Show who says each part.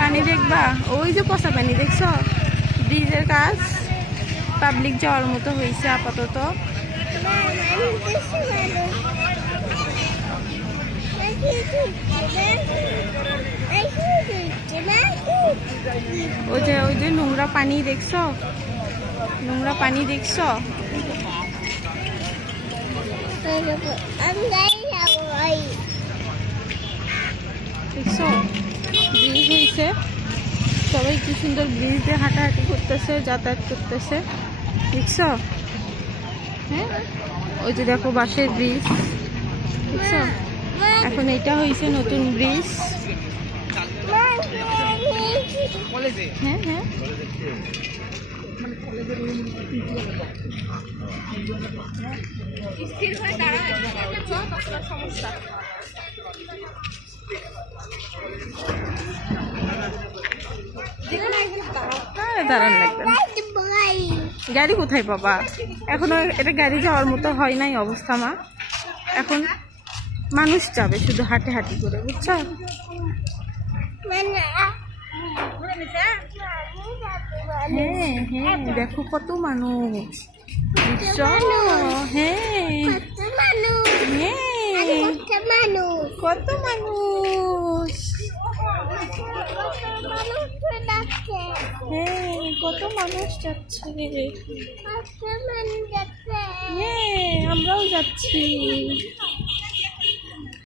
Speaker 1: পানি
Speaker 2: দেখবা? ওই যে পচা পানি, দেখছ? ব্রিজের কাজ। পাবলিক যাওয়ার মতো হয়েছে আপাতত। ওই যে ওই যে নোংরা পানি, দেখছ? নোংরা পানি, দেখছ
Speaker 1: আমি যাই যাব ওই
Speaker 2: দেখছ হয়েছে সবাই কি সুন্দর ব্রিজ হাঁটাহাঁটি করতেছে, যাতায়াত করতেছে। দেখছ? হ্যাঁ? ওই যে দেখো বাসের ব্রিজ। দেখছ? এখন এটা হয়েছে নতুন ব্রিজ। হ্যাঁ হ্যাঁ। আরে দাঁড়ান লাগবে গাড়ি কোথায় পাবা এখনও এটা গাড়ি যাওয়ার মতো হয় নাই অবস্থা মা। এখন মানুষ যাবে শুধু হাঁটে হাঁটি করে বুঝছ? হ্যাঁ হ্যাঁ দেখো কত মানুষ। বুঝছ? হ্যাঁ। হ্যাঁ। কত মানুষ। হ্যাঁ। কত মানুষ যাচ্ছে। হ্যাঁ আমরাও যাচ্ছি।